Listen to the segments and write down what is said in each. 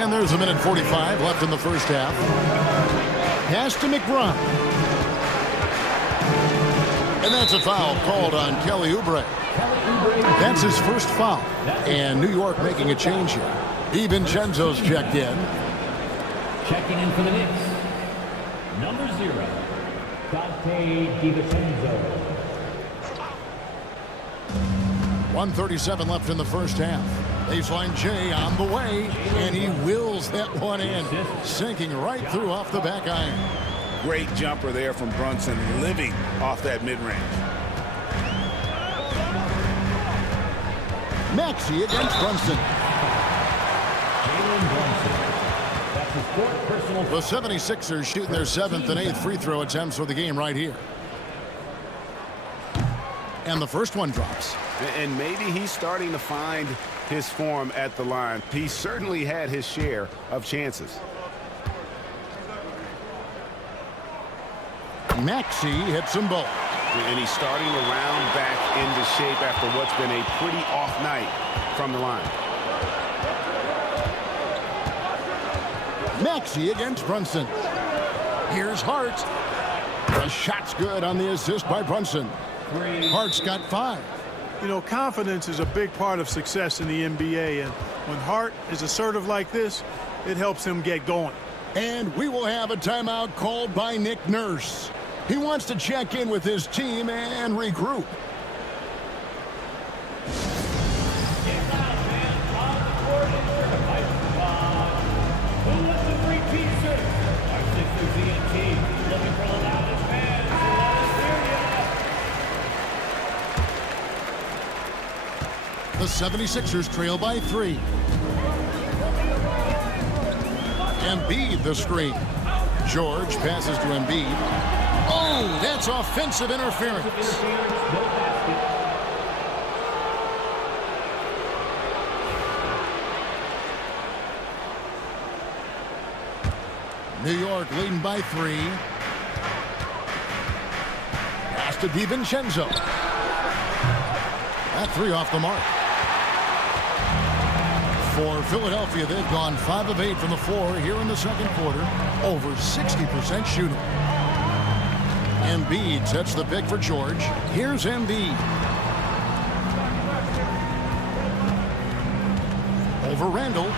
And there's a minute 45 left in the first half. Pass to McBride. And that's a foul called on Kelly Oubre. That's his first foul. And New York making a change here. DiVincenzo's checked in. Checking in for the Knicks, number 0, Dante DiVincenzo. 1:37 left in the first half. Baseline J on the way, and he wills that one in, sinking right through off the back iron. Great jumper there from Brunson, living off that mid-range. Maxey against Brunson. The 76ers shooting their 7th and 8th free throw attempts for the game right here. And the first one drops. And maybe he's starting to find his form at the line. He certainly had his share of chances. Maxey hits them both. And he's starting to round back into shape after what's been a pretty off night from the line. Maxey against Brunson. Here's Hart. The shot's good on the assist by Brunson. Hart's got 5. You know, confidence is a big part of success in the NBA, and when Hart is assertive like this, it helps him get going. And we will have a timeout called by Nick Nurse. He wants to check in with his team and regroup. The 76ers trail by 3. Embiid the screen. George passes to Embiid. Oh, that's offensive interference. New York leading by 3. Pass to DiVincenzo. That 3 off the mark. For Philadelphia, they've gone 5 of 8 from the floor here in the second quarter. Over 60% shooting. Embiid sets the pick for George. Here's Embiid. Over Randall.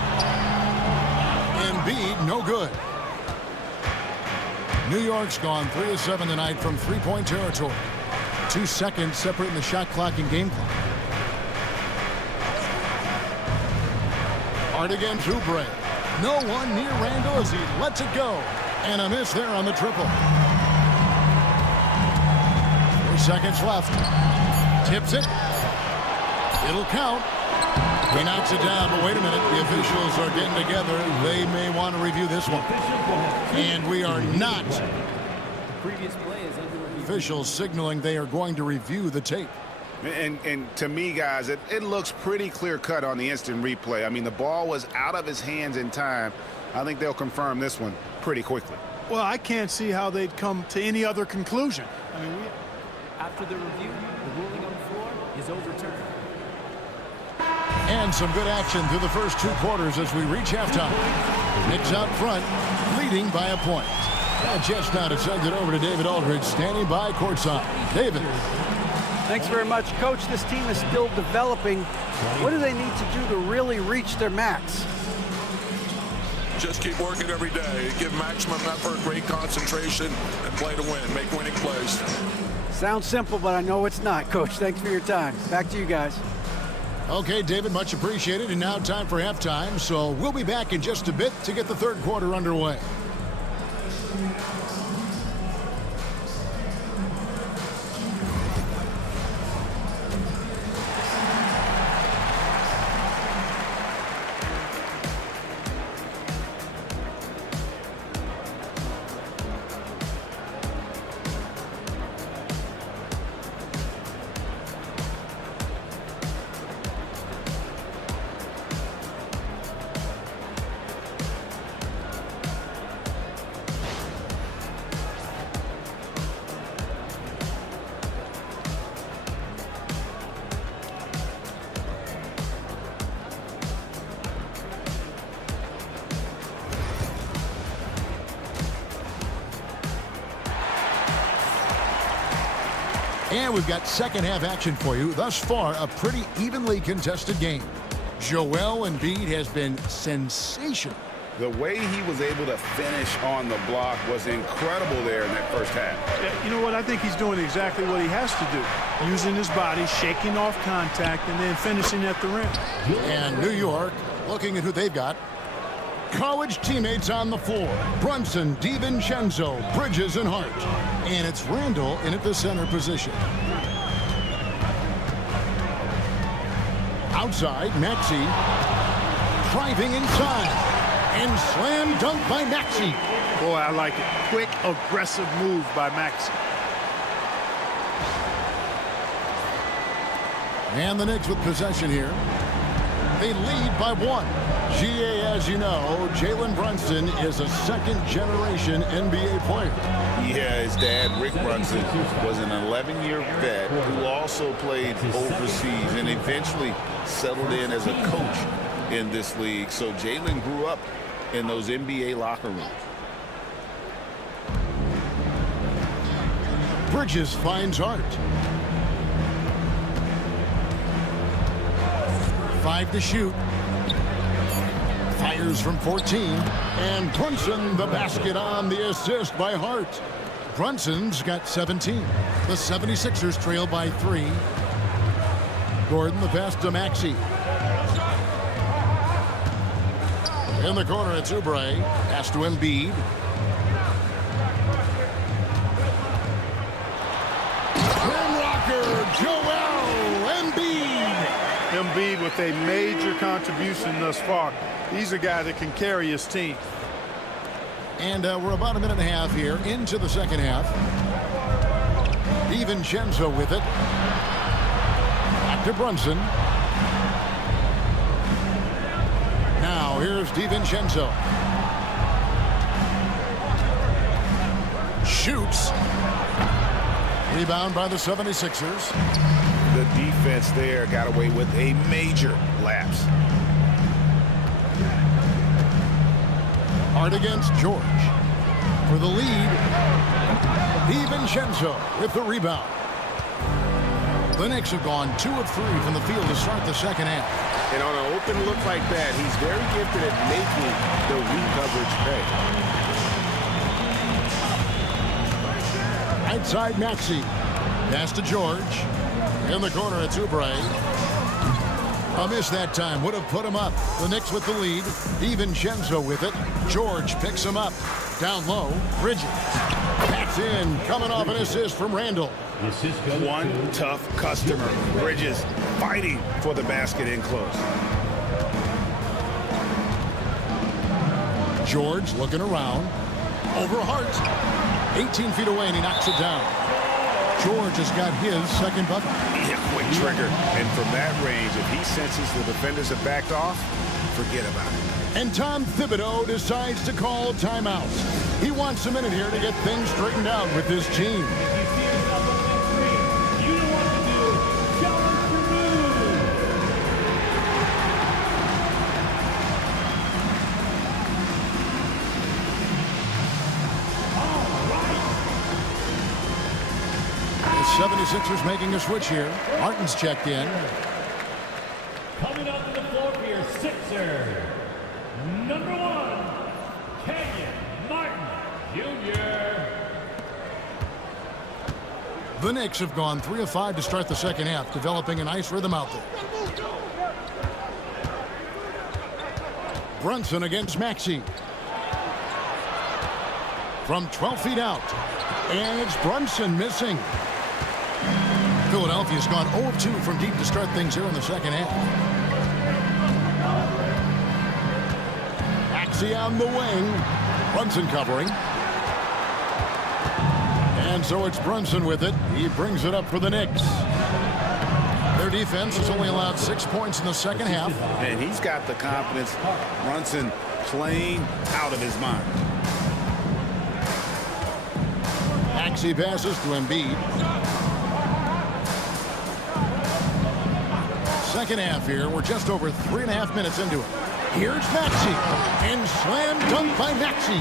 Embiid, no good. New York's gone 3 of 7 tonight from three-point territory. 2 seconds separating the shot clock and game clock. Hard against Oubre. No one near Randall as he lets it go. And a miss there on the triple. 4 seconds left. Tips it. It'll count. He knocks it down, but wait a minute. The officials are getting together. They may want to review this one. And we are not. Officials signaling they are going to review the tape. And to me, guys, it looks pretty clear-cut on the instant replay. I mean, the ball was out of his hands in time. I think they'll confirm this one pretty quickly. Well, I can't see how they'd come to any other conclusion. I mean, After the review, the ruling on the floor is overturned. And some good action through the first 2 quarters as we reach halftime. Knicks out front, leading by a point. Just now to send it over to David Aldridge, standing by courtside. David. Thanks very much, Coach. This team is still developing. What do they need to do to really reach their max? Just keep working every day. Give maximum effort, great concentration, and play to win. Make winning plays. Sounds simple, but I know it's not, Coach. Thanks for your time. Back to you guys. Okay, David, much appreciated. And now time for halftime. So we'll be back in just a bit to get the third quarter underway. And we've got second half action for you. Thus far, a pretty evenly contested game. Joel Embiid has been sensational. The way he was able to finish on the block was incredible there in that first half. You know what? I think he's doing exactly what he has to do. Using his body, shaking off contact, and then finishing at the rim. And New York, looking at who they've got. College teammates on the floor. Brunson, DiVincenzo, Bridges, and Hart. And it's Randall in at the center position. Outside, Maxey. Driving inside. And slam dunk by Maxey. Boy, I like it. Quick, aggressive move by Maxey. And the Knicks with possession here. They lead by 1. GA, as you know, Jalen Brunson is a second-generation NBA player. Yeah, his dad, Rick Brunson, was an 11-year vet who also played overseas and eventually settled in as a coach in this league. So Jalen grew up in those NBA locker rooms. Bridges finds Hart. 5 to shoot. Fires from 14. And Brunson the basket on the assist by Hart. Brunson's got 17. The 76ers trail by 3. Gordon the pass to Maxey. In the corner, it's Oubre. Pass to Embiid. Rim rocker, Joel Embiid. Embiid with a major contribution thus far. He's a guy that can carry his team. And we're about a minute and a half here into the second half. DiVincenzo with it. Back to Brunson. Now here's DiVincenzo. Shoots. Rebound by the 76ers. The defense there got away with a major lapse. Hard against George. For the lead, DiVincenzo with the rebound. The Knicks have gone 2 of 3 from the field to start the second half. And on an open look like that, he's very gifted at making the re-coverage pay. Outside Maxey. Pass to George. In the corner, it's Oubre. A miss that time would have put him up. The Knicks with the lead. DiVincenzo with it. George picks him up. Down low, Bridges. That's in. Coming off an assist from Randall. One tough customer. Bridges fighting for the basket in close. George looking around. Over Hart. 18 feet away, and he knocks it down. George has got his second bucket. Yeah, quick trigger. And from that range, if he senses the defenders have backed off, forget about it. And Tom Thibodeau decides to call timeout. He wants a minute here to get things straightened out with his team. The 76ers making a switch here. Martin's checked in. Coming up to the floor for your Sixer, number 1, Kenyon Martin Jr. The Knicks have gone 3 of 5 to start the second half, developing a nice rhythm out there. Brunson against Maxey. From 12 feet out. And it's Brunson missing. Philadelphia's gone 0 of 2 from deep to start things here in the second half. Maxey on the wing. Brunson covering. And so it's Brunson with it. He brings it up for the Knicks. Their defense has only allowed 6 points in the second half. And he's got the confidence. Brunson playing out of his mind. Maxey passes to Embiid. Second half here. We're just over 3.5 minutes into it. Here's Maxey, and slam dunk by Maxey.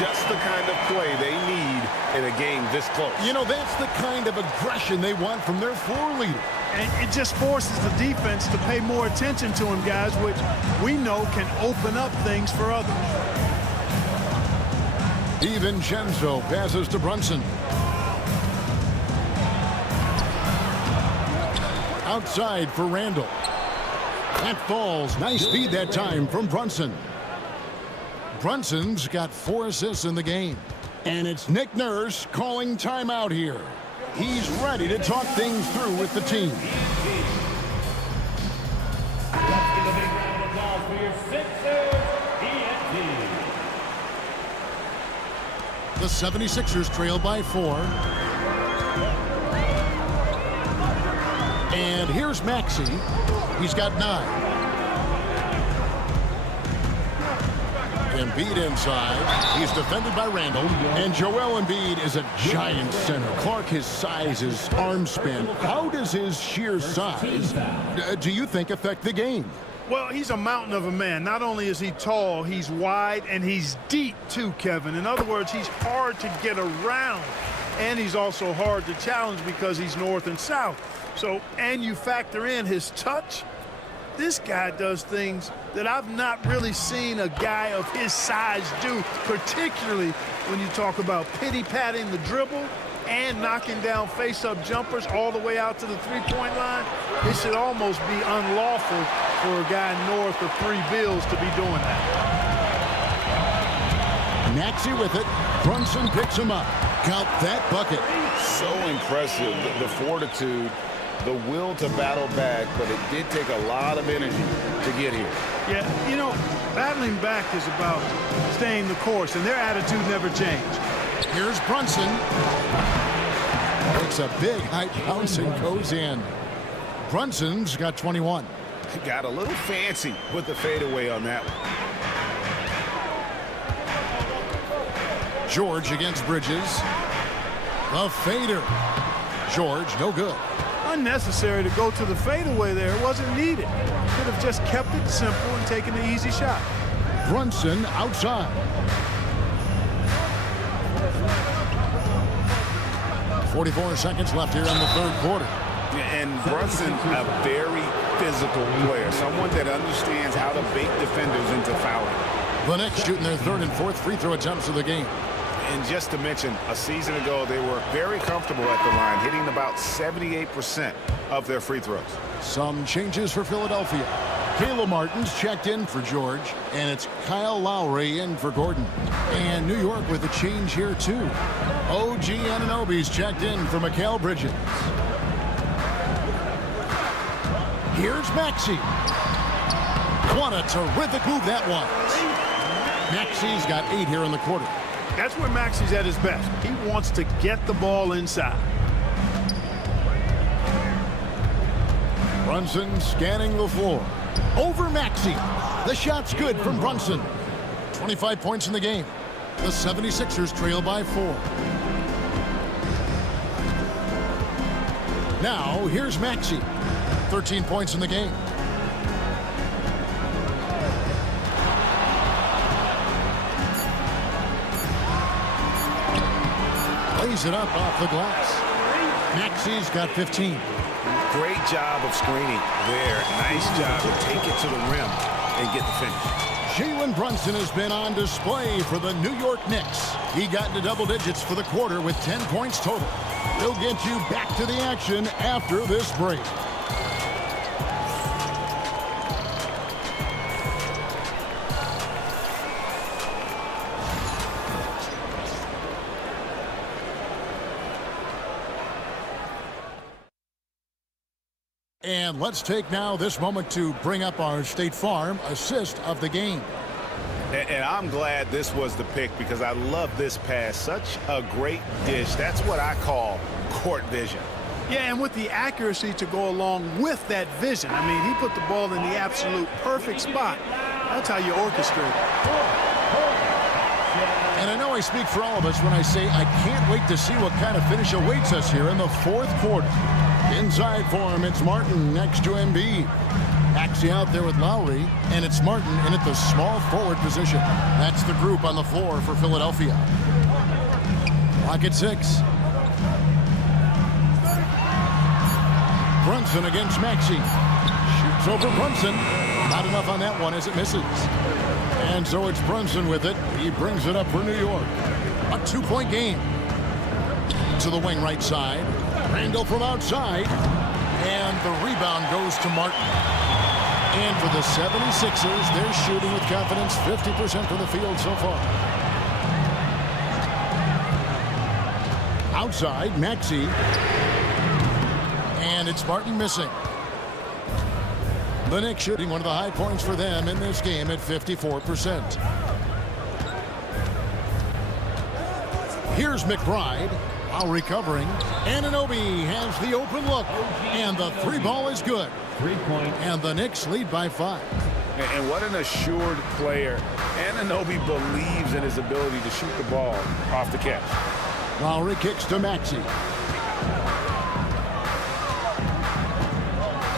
Just the kind of play they need in a game this close. You know, that's the kind of aggression they want from their floor leader. And it just forces the defense to pay more attention to him, guys, which we know can open up things for others. DiVincenzo passes to Brunson. Outside for Randall. That falls. Nice feed that time from Brunson. Brunson's got 4 assists in the game. And it's Nick Nurse calling timeout here. He's ready to talk things through with the team. Let's give a big round of applause for your Sixers, ENT. The 76ers trail by 4. And here's Maxey. He's got 9. Embiid inside. He's defended by Randall. And Joel Embiid is a giant center. Clark, his size, his arm span. How does his sheer size, do you think, affect the game? Well, he's a mountain of a man. Not only is he tall, he's wide, and he's deep too, Kevin. In other words, he's hard to get around. And he's also hard to challenge because he's north and south. So, and you factor in his touch, this guy does things that I've not really seen a guy of his size do, particularly when you talk about pity-patting the dribble and knocking down face-up jumpers all the way out to the three-point line. It should almost be unlawful for a guy north of 3 bills to be doing that. Maxey with it. Brunson picks him up. Count that bucket. So impressive, the fortitude, the will to battle back, but it did take a lot of energy to get here. Yeah, you know, battling back is about staying the course, and their attitude never changed. Here's Brunson. Takes a big high bounce and goes in. Brunson's got 21. Got a little fancy with the fadeaway on that one. George against Bridges. A fader. George, no good. Unnecessary to go to the fadeaway there. It wasn't needed. Could have just kept it simple and taken the easy shot. Brunson outside. .44 seconds left here in the third quarter. And Brunson, a very physical player, someone that understands how to bait defenders into fouling. The Knicks shooting their third and fourth free throw attempts of the game. And just to mention, a season ago, they were very comfortable at the line, hitting about 78% of their free throws. Some changes for Philadelphia. Caleb Martin's checked in for George, and it's Kyle Lowry in for Gordon. And New York with a change here, too. OG Anunoby's checked in for Mikal Bridges. Here's Maxey. What a terrific move that was. Maxey's got 8 here in the quarter. That's where Maxey's at his best. He wants to get the ball inside. Brunson scanning the floor. Over Maxey. The shot's good from Brunson. 25 points in the game. The 76ers trail by 4. Now, here's Maxey. 13 points in the game. Lays it up off the glass. Maxey's got 15. Great job of screening there. Nice job to take it to the rim and get the finish. Jalen Brunson has been on display for the New York Knicks. He got into double digits for the quarter with 10 points total. We'll get you back to the action after this break. And let's take now this moment to bring up our State Farm assist of the game. And I'm glad this was the pick because I love this pass. Such a great dish. That's what I call court vision. Yeah, and with the accuracy to go along with that vision. I mean, he put the ball in the absolute perfect spot. That's how you orchestrate it. And I know I speak for all of us when I say I can't wait to see what kind of finish awaits us here in the fourth quarter. Inside for him, it's Martin next to Embiid. Maxey out there with Lowry, and it's Martin in at the small forward position. That's the group on the floor for Philadelphia. Clock at 6. Brunson against Maxey. Shoots over Brunson. Not enough on that one as it misses. And so it's Brunson with it. He brings it up for New York. A 2-point game. To the wing right side. Randall from outside. And the rebound goes to Martin. And for the 76ers, they're shooting with confidence 50% from the field so far. Outside, Maxey. And it's Martin missing. The Knicks shooting one of the high points for them in this game at 54%. Here's McBride. While recovering, Anunoby has the open look, and the 3 ball is good. 3-point. And the Knicks lead by 5. And what an assured player. Anunoby believes in his ability to shoot the ball off the catch. Lowry kicks to Maxey.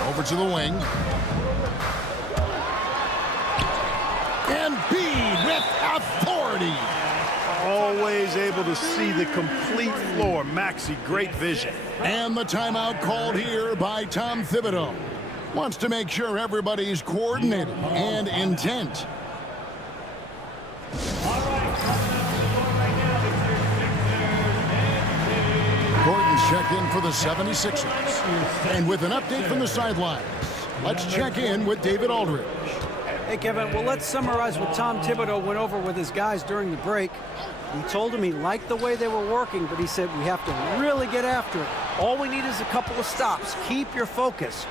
Over to the wing. Embiid with authority. Always able to see the complete floor. Maxey, great vision. And the timeout called here by Tom Thibodeau. Wants to make sure everybody's coordinated and intent. Gordon's checked in for the 76ers. And with an update from the sidelines, let's check in with David Aldridge. Hey, Kevin, well, let's summarize what Tom Thibodeau went over with his guys during the break. He told them he liked the way they were working, but he said we have to really get after it. All we need is a couple of stops. Keep your focus.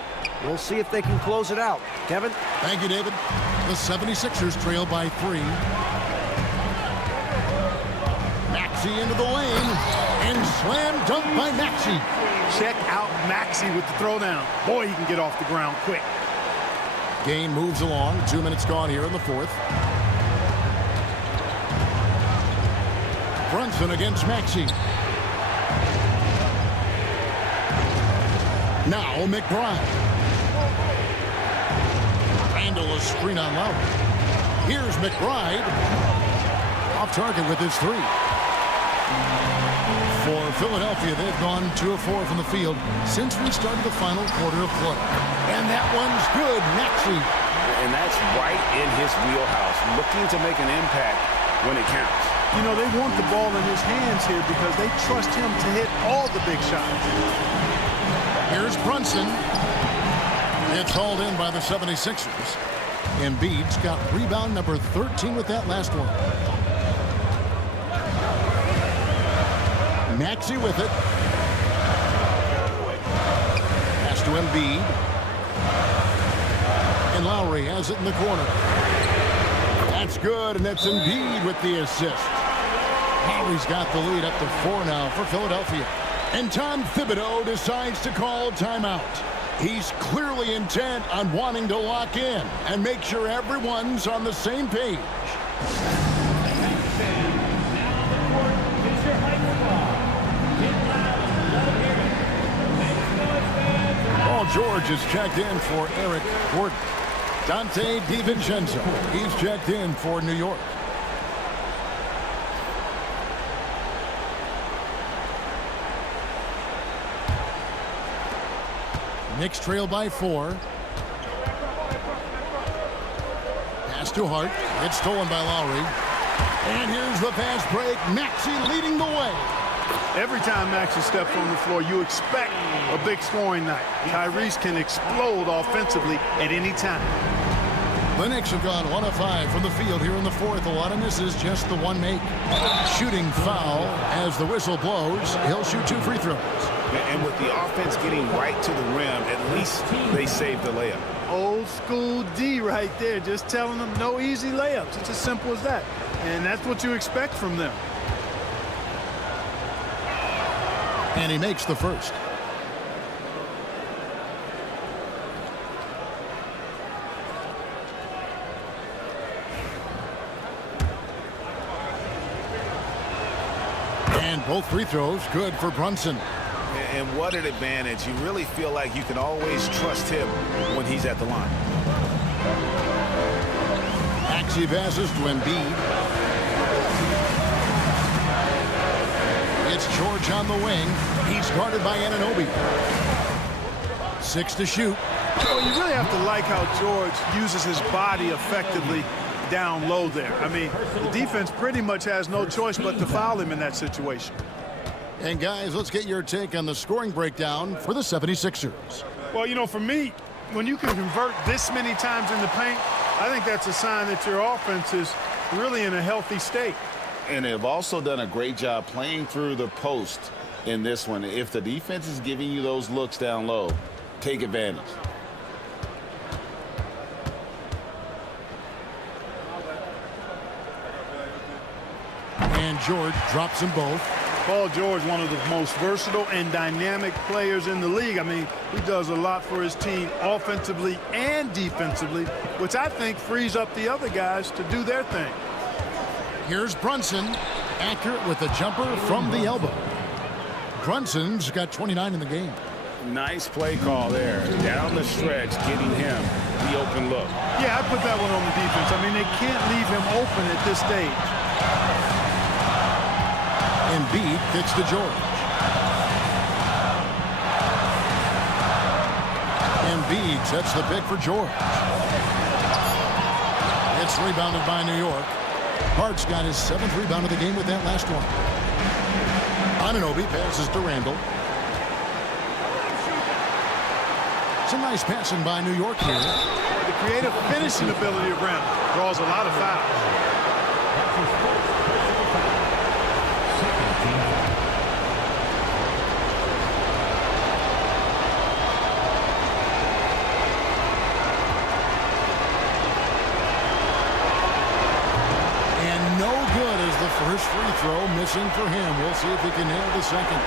We'll see if they can close it out. Kevin? Thank you, David. The 76ers trail by 3. Maxey into the lane, and slam dunk by Maxey. Check out Maxey with the throwdown. Boy, he can get off the ground quick. Game moves along. 2 minutes gone here in the 4th. Brunson against Maxey. Now McBride. Randall a screen on Lowry. Here's McBride. Off target with his 3. For Philadelphia, they've gone 2 of 4 from the field since we started the final quarter of play. And that one's good, Maxey. And that's right in his wheelhouse, looking to make an impact when it counts. You know, they want the ball in his hands here because they trust him to hit all the big shots. Here's Brunson. It's hauled in by the 76ers. Embiid's got rebound number 13 with that last one. Maxey with it. Pass to Embiid. And Lowry has it in the corner. That's good, and that's Embiid with the assist. Lowry's got the lead up to 4 now for Philadelphia. And Tom Thibodeau decides to call timeout. He's clearly intent on wanting to lock in and make sure everyone's on the same page. Paul George is checked in for Eric Gordon. Dante DiVincenzo, he's checked in for New York. Knicks trail by 4. Pass to Hart. It's stolen by Lowry. And here's the fast break. Maxey leading the way. Every time Maxey steps on the floor, you expect a big scoring night. Tyrese can explode offensively at any time. The Knicks have gone 1 of 5 from the field here in the 4th. A lot of misses, just the 1 make. Shooting foul as the whistle blows. He'll shoot 2 free throws. And with the offense getting right to the rim, at least they saved the layup. Old school D right there, just telling them no easy layups. It's as simple as that. And that's what you expect from them. And he makes the first. And both free throws good for Brunson. And what an advantage. You really feel like you can always trust him when he's at the line. Maxey passes to Embiid. It's George on the wing. He's guarded by Anunoby. 6 to shoot. Well, you really have to like how George uses his body effectively down low there. I mean, the defense pretty much has no choice but to foul him in that situation. And guys, let's get your take on the scoring breakdown for the 76ers. Well, you know, for me, when you can convert this many times in the paint, I think that's a sign that your offense is really in a healthy state. And they've also done a great job playing through the post in this one. If the defense is giving you those looks down low, take advantage. And George drops them both. Paul George, one of the most versatile and dynamic players in the league. I mean, he does a lot for his team offensively and defensively, which I think frees up the other guys to do their thing. Here's Brunson, accurate with a jumper from the elbow. Brunson's got 29 in the game. Nice play call there. Down the stretch, getting him the open look. Yeah, I put that one on the defense. I mean, they can't leave him open at this stage. Embiid kicks to George. Embiid sets the pick for George. It's rebounded by New York. Hart's got his 7th rebound of the game with that last one. Anunoby passes to Randall. Some nice passing by New York here. The creative finishing ability of Randall draws a lot of fouls. First free throw missing for him. We'll see if he can nail the second.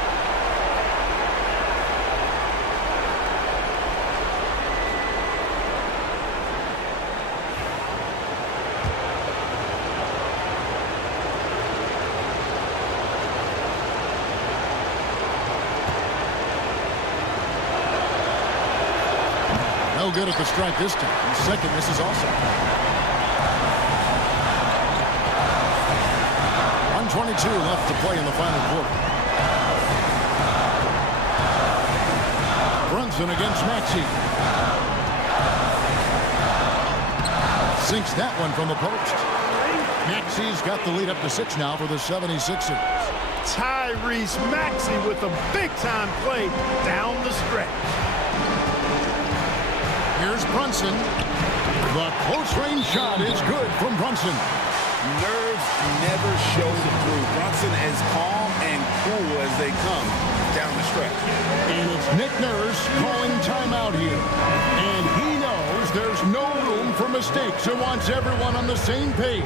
No good at the strike this time. The second misses also. 122 left to play in the final quarter. Brunson against Maxey. Sinks that one from the post. Maxey's got the lead up to 6 now for the 76ers. Tyrese Maxey with a big-time play down the stretch. Here's Brunson. The close-range shot is good from Brunson. Nerves never show through. Brunson as calm and cool as they come down the stretch. And it's Nick Nurse calling timeout here. And he knows there's no room for mistakes. He wants everyone on the same page.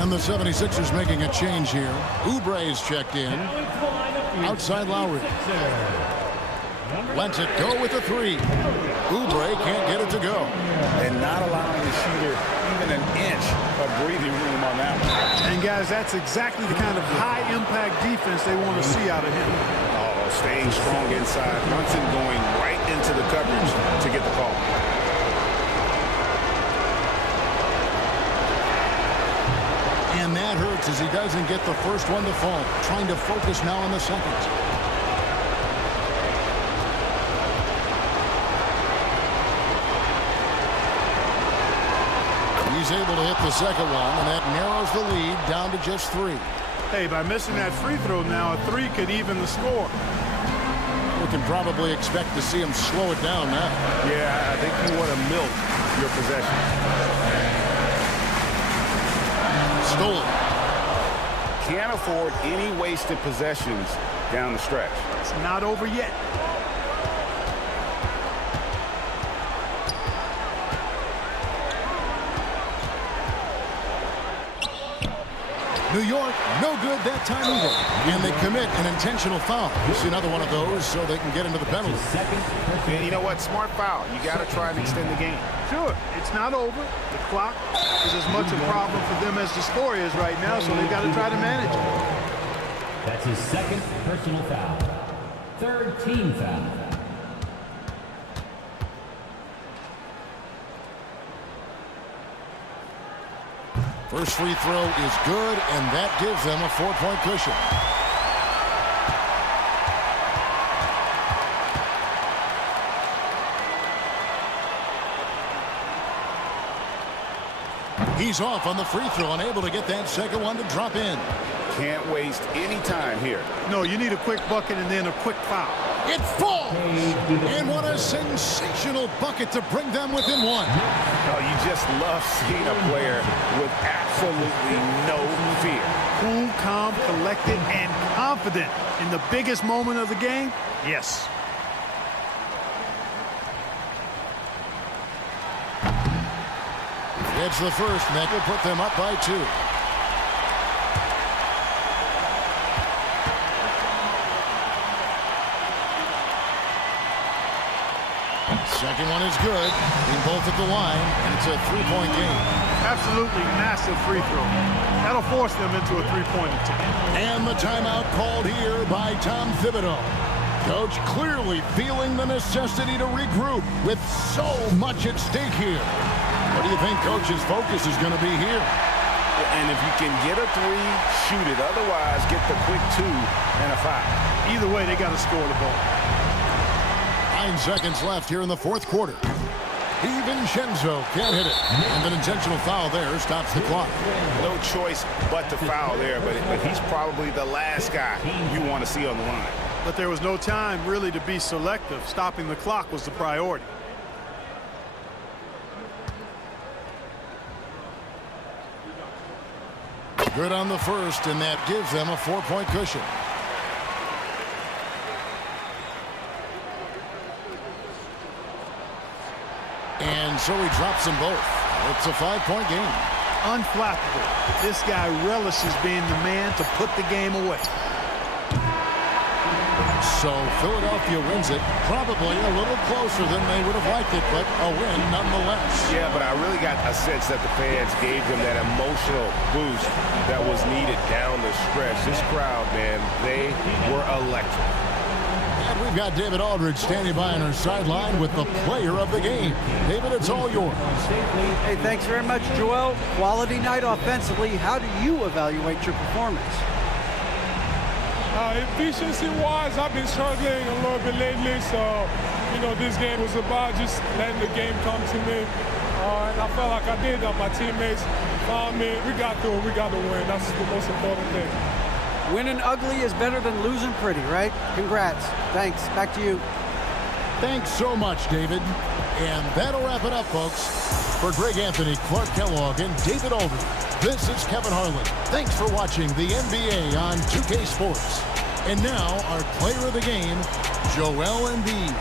And the 76ers making a change here. Oubre's checked in. Outside Lowry. Lets it go with a 3. Oubre can't get it to go. And not allowing the shooter even an inch of breathing room on that one. And guys, that's exactly the kind of high-impact defense they want to see out of him. Oh, staying strong inside. Brunson going right into the coverage to get the call. And that hurts as he doesn't get the first one to fall. Trying to focus now on the second. He's able to hit the second one, and that narrows the lead down to just 3. Hey, by missing that free throw now, a 3 could even the score. We can probably expect to see him slow it down now. Yeah, I think you want to milk your possession. Stolen. Can't afford any wasted possessions down the stretch. It's not over yet. New York, no good that time either. And they commit an intentional foul. You see another one of those so they can get into the penalty. And you know what? Smart foul. You got to try and extend the game. Sure, it's not over. The clock is as much a problem for them as the score is right now, so they've got to try to manage it. That's his second personal foul. Third team foul. First free throw is good, and that gives them a 4-point cushion. He's off on the free throw, unable to get that second one to drop in. Can't waste any time here. No, you need a quick bucket and then a quick foul. It falls! And what a sensational bucket to bring them within one. Oh, you just love seeing a player with absolutely no fear. Cool, calm, collected, and confident in the biggest moment of the game? Yes. It's the first, and that will put them up by 2. Second one is good. Being both at the line, and it's a 3-point game. Absolutely massive free throw. That'll force them into a 3-point attempt. And the timeout called here by Tom Thibodeau. Coach clearly feeling the necessity to regroup with so much at stake here. What do you think Coach's focus is going to be here? And if you can get a 3, shoot it. Otherwise, get the quick 2 and a foul. Either way, they got to score the ball. 9 seconds left here in the fourth quarter. DiVincenzo can't hit it. And an intentional foul there stops the clock. No choice but to foul there, but he's probably the last guy you want to see on the line. But there was no time really to be selective. Stopping the clock was the priority. Good on the first, and that gives them a 4-point cushion. And so he drops them both. It's a 5-point game. Unflappable. This guy relishes being the man to put the game away. So Philadelphia wins it, probably a little closer than they would have liked it, but a win nonetheless. Yeah, but I really got a sense that the fans gave them that emotional boost that was needed down the stretch. This crowd, man, they were electric. And we've got David Aldridge standing by on our sideline with the player of the game. David, it's all yours. Hey, thanks very much, Joel. Quality night offensively. How do you evaluate your performance? Efficiency-wise, I've been struggling a little bit lately, so, this game was about just letting the game come to me. And I felt like I did that. My teammates found me. We got through it. We got the win. That's the most important thing. Winning ugly is better than losing pretty, right? Congrats. Thanks. Back to you. Thanks so much, David. And that'll wrap it up, folks. For Greg Anthony, Clark Kellogg, and David Aldridge, this is Kevin Harlan. Thanks for watching the NBA on 2K Sports. And now, our player of the game, Joel Embiid.